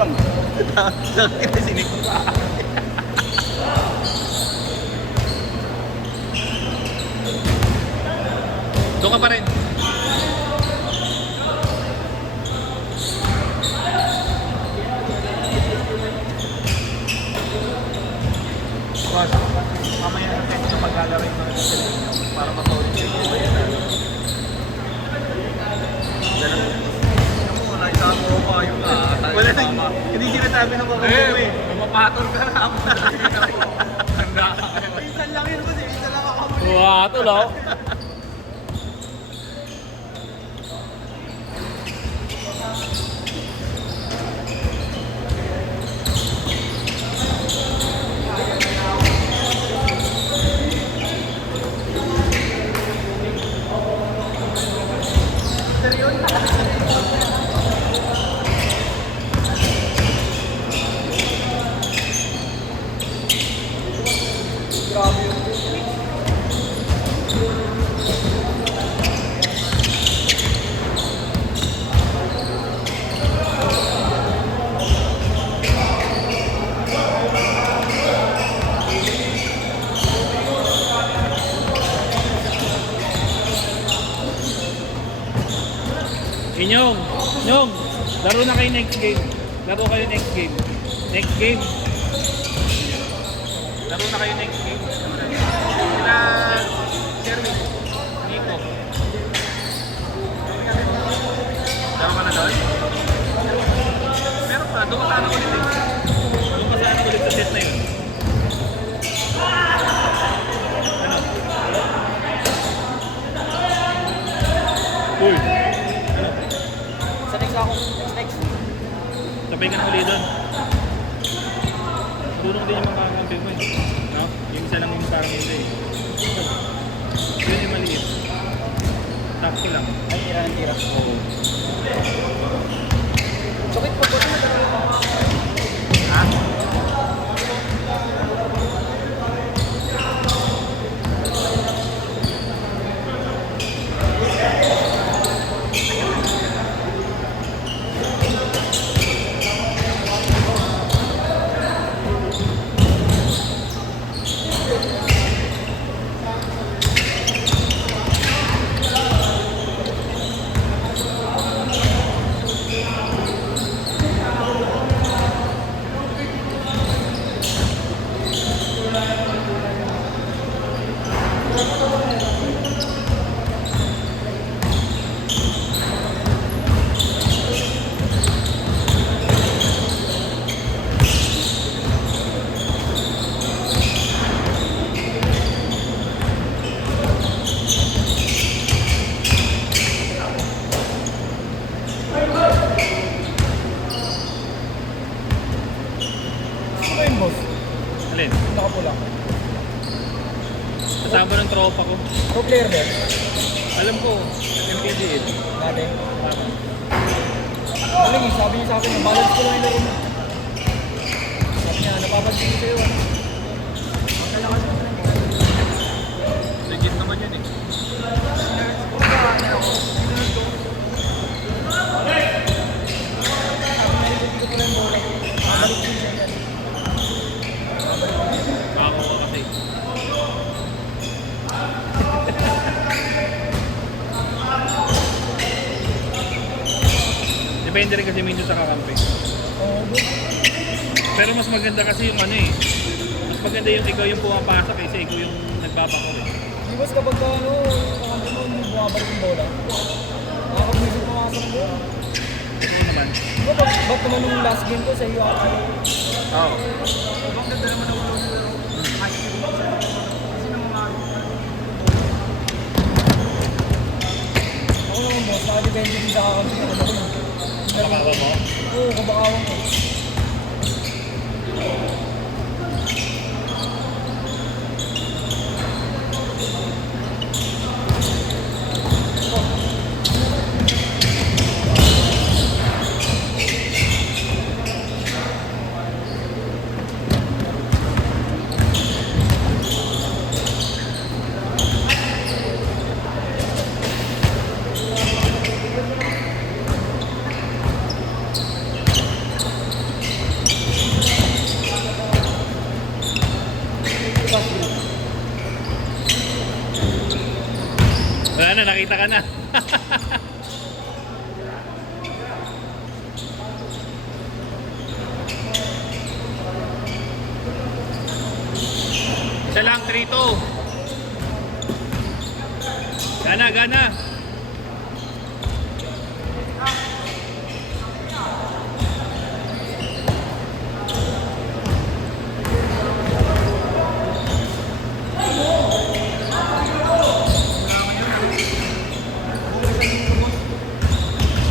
lang. Kita sinig ko pa. Doon ka pa rin. Boss, mamaya na tayo na maglalawin mga sila para mapaulit yung iba yan. Wala na, hindi sinasabi ng mga mo eh. Mapatol ka na ako. Minsan lang yun kasi, minsan lang ako. Patol ako. Nyong, laro na kayo next game. Laro kayo next game. Next game. Laro na kayo next game. Sila, Sherwin, Nico. Laro ka na doon? Meron pa, doon ka sana ulit eh. Doon ka sana ulit sa set na yun. Ano? Uy. Sabay ka na uli doon. Tulong din yung mga kakampi mo eh. No? Yung isa lang yung parang hindi eh. Yun yung maliit. Sakto lang. Ay, tira ng tira. Oo. Sukit po po. Ha? Alin? Nakapula. Kasama ng tropa ko. Pro player din. Alam ko, MPGL. Dati. Tama. Alam niyo, sabi niyo sa akin, balance ko lang yung laro mo. Sabi niya, napapansin ko sa'yo. Legit naman yun eh. Bako ka kasi. Depende rin kasi minsan sa kakampi. Pero mas maganda kasi yung ano eh. Mas maganda yung ikaw yung pumapasok kaysa ikaw yung nagbabako eh. Di ba kapag ano, ano mo, hindi bumabalik yung bola? Nakakapag-isip pumasok mo. Oo naman. Diba, ba't naman nung last game ko sa iyo ako? Oo. Ang ganda naman ng laro. Ako naman boss, nakadepende din sa kakampi na ano ko. Kabakawa mo? Oo, kabakawan ko. na, nakita ka na. Isa lang, 3-2. Gana, gana.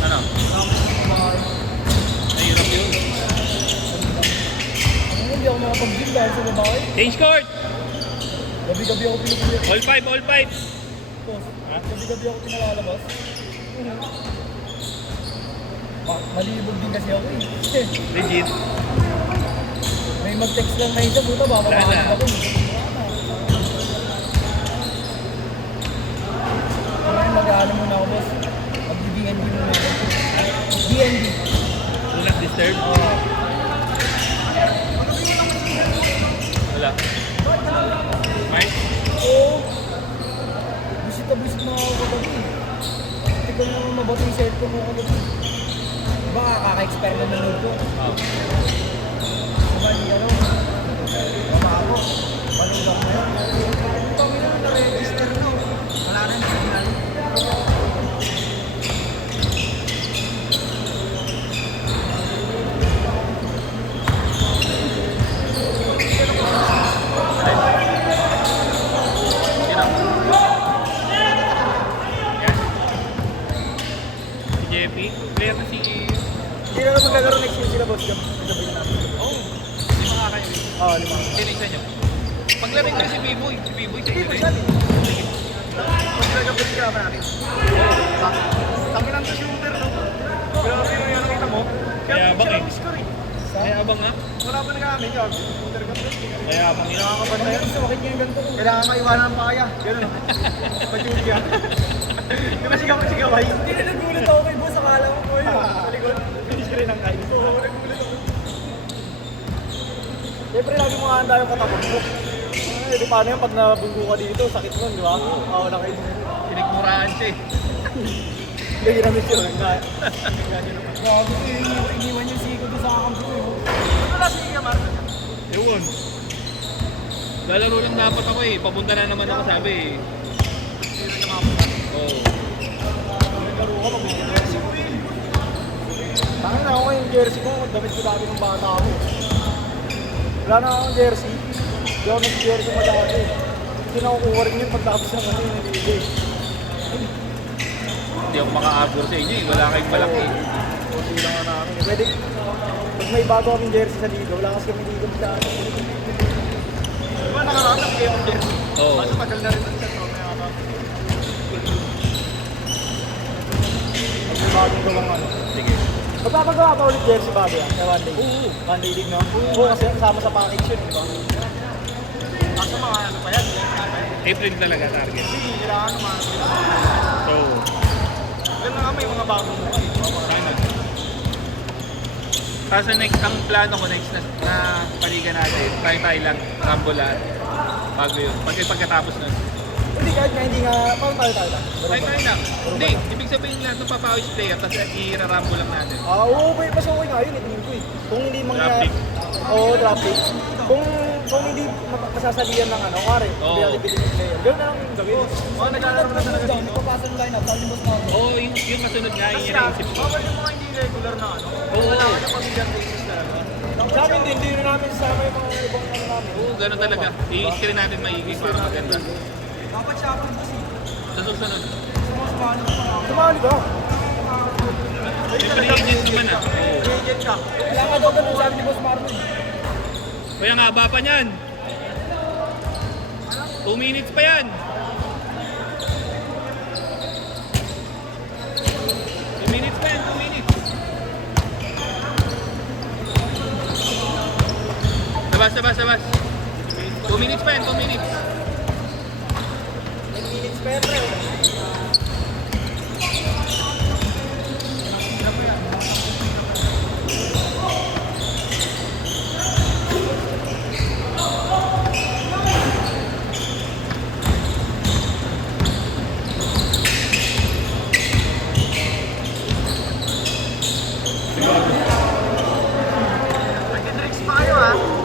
Ano? Nahirap yun. Hindi ako makapag-gym dahil sa babae. Change court. Gabi-gabi ako pinupulit. All five, all five. Boss, gabi-gabi ako pinalalabas. Malibog din kasi ako eh. Legit. May mag-text lang na isa, buta ba? Wala na. Makakalap ako. Ngayon, mag-aano muna ako, boss. Mag-DND muna ako. DND. Do not disturb. Wala. Mike? Oo. Busit na busit na ako kagabi. Hindi ko naman mabato yung cellphone ko kagabi. Baka kaka-expire na ng load ko. Oh. Diba ni ano? Mama ako. Panulang na yun. Yung pamilya na na-register na. Wala na yung signal. Si Jeffy? Player na si... Hindi na naman naglaro next year sila, boss. Oh, hindi makakayo. Oo, lima. Sino isa nyo? Paglaring ko si B-Boy. Si B-Boy sa Hindi, iyo. sabi. Pagkagabit ka ba natin? Sabi lang sa shooter, no? Grabe yung yan, nakita mo? Kaya abang eh. miss ko rin. Kaya abang nga. Wala pa nag-aamin, gabi. Shooter ka pa. Kaya abang yun. Nakakabanda yan. Sakit niya yung ganito. Kailangan maiwanan ng paya. Ganun. Pag-tuli ka. Yung masigaw-sigaway. Hindi na nagulat ako kay boss. Akala ko ko yun. Sa likod. Hindi siya rin ang kain. Oo, nagulat ako. Siyempre, lagi mo handa yung katapos mo. Eh, di paano yung pag nabunggo ka dito, sakit nun, di ba? Oo, wala kayo. Pinagmurahan siya eh. Hindi, ginamit yun. Grabe, iniwan yung siko doon sa akampo ko. Ano na si Yamar? Ewan. Lalaro lang dapat ako eh. Papunta na naman ako sabi eh. Oo. Naglaro ka, pag-bigyan jersey ko eh. Tangin na ako yung jersey ko, damit ko dati ng bata ako. Wala na akong jersey. Hindi ako nag-jersey mo dati. Hindi na kukuha rin yun pagtapos ng ano yung nilibig. Hindi ako maka-abor sa inyo eh. Wala kayong malaki. Kunti lang na namin. Pwede, pag may bago kaming jersey sa liga, wala kasi kami liga dati. Diba nakaraan ang game of jersey? Oo. Kaso tagal na rin ang set. May bagong gawang ano. Sige. Magpapagawa pa ulit jersey bago yan, sa one day. Oo. One day league, no? Oo, kasi kasama sa package yun, di ba? Kaso mga ano pa yan, April talaga target. hindi, kailangan naman. So, Ganun nga may mga bagong sana. Kaso next, ang plano ko next na paliga natin, try tayo lang, rambulan. Bago yun. Pagkatapos nun. Hindi, kahit nga hindi nga, paano tayo? Try tayo lang. Hindi, ibig sabihin lahat ng papawis player, tapos i-ramble lang natin. Oo, mas okay nga yun, itingin ko eh. Kung hindi Draft mangyari... pick. Oo, draft pick. Kung hindi masasalihan ng ano, kumari, Oo. hindi natin pinili player. Gano'n na lang yung gawin. Mga naglalaro na talaga dito. Nagpapasa ng lineup, sabi mo sa Oo, yung kasunod nga, Kasi yung iniisip ko. bawal yung mga hindi regular na ano. Oo. Wala ka na pag-bigyan basis talaga. Sa amin din, hindi na namin sasama yung mga ibang ano namin. Oo, ganun talaga. I-screen natin maigi para maganda. Dapat siya ako kasi. Sa susunod. Sumali ka. May pre-agent naman ah. Oo. Agent ka. Kailangan daw ganun sabi ni Boss Marlon. Kaya nga, haba pa niyan. 2 minutes pa yan. 2 minutes pa yan, 2 minutes. Sabas. 2 minutes pa yan, 2 minutes. 10 minutes pa yan, pre.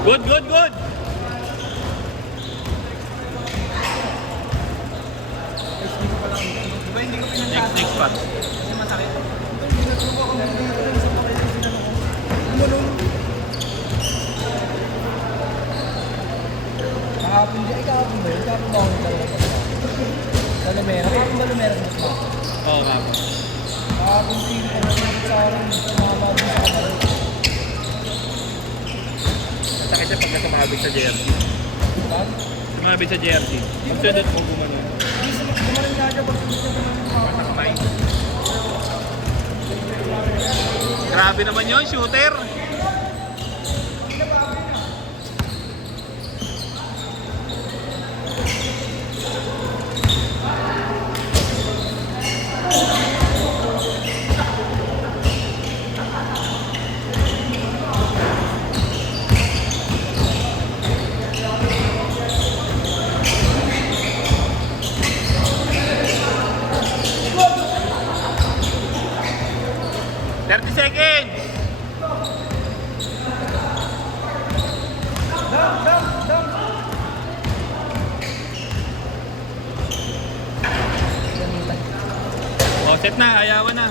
Good, good, good! Diba hindi ko pinagsasabi? Next spot. Kasi masakit. Kahapon di, ay kahapon ba yun? Kahapon ba ako naglalabas? Dalumera. Kahapon Dalumera sa mas mako. Oo nga po. Kahapon din ko naglalabas sa akin. Tumama din sa kamay. Masakit siya pagka tumabig sa JRC. Bakit? Tumabig sa JRC. Pag sundot mo gumano. Hindi sa gumaling nga siya pag hindi siya gumaling sa Kamay. Grabe naman yun, shooter. Seconds! Oh, set na, ayawan na.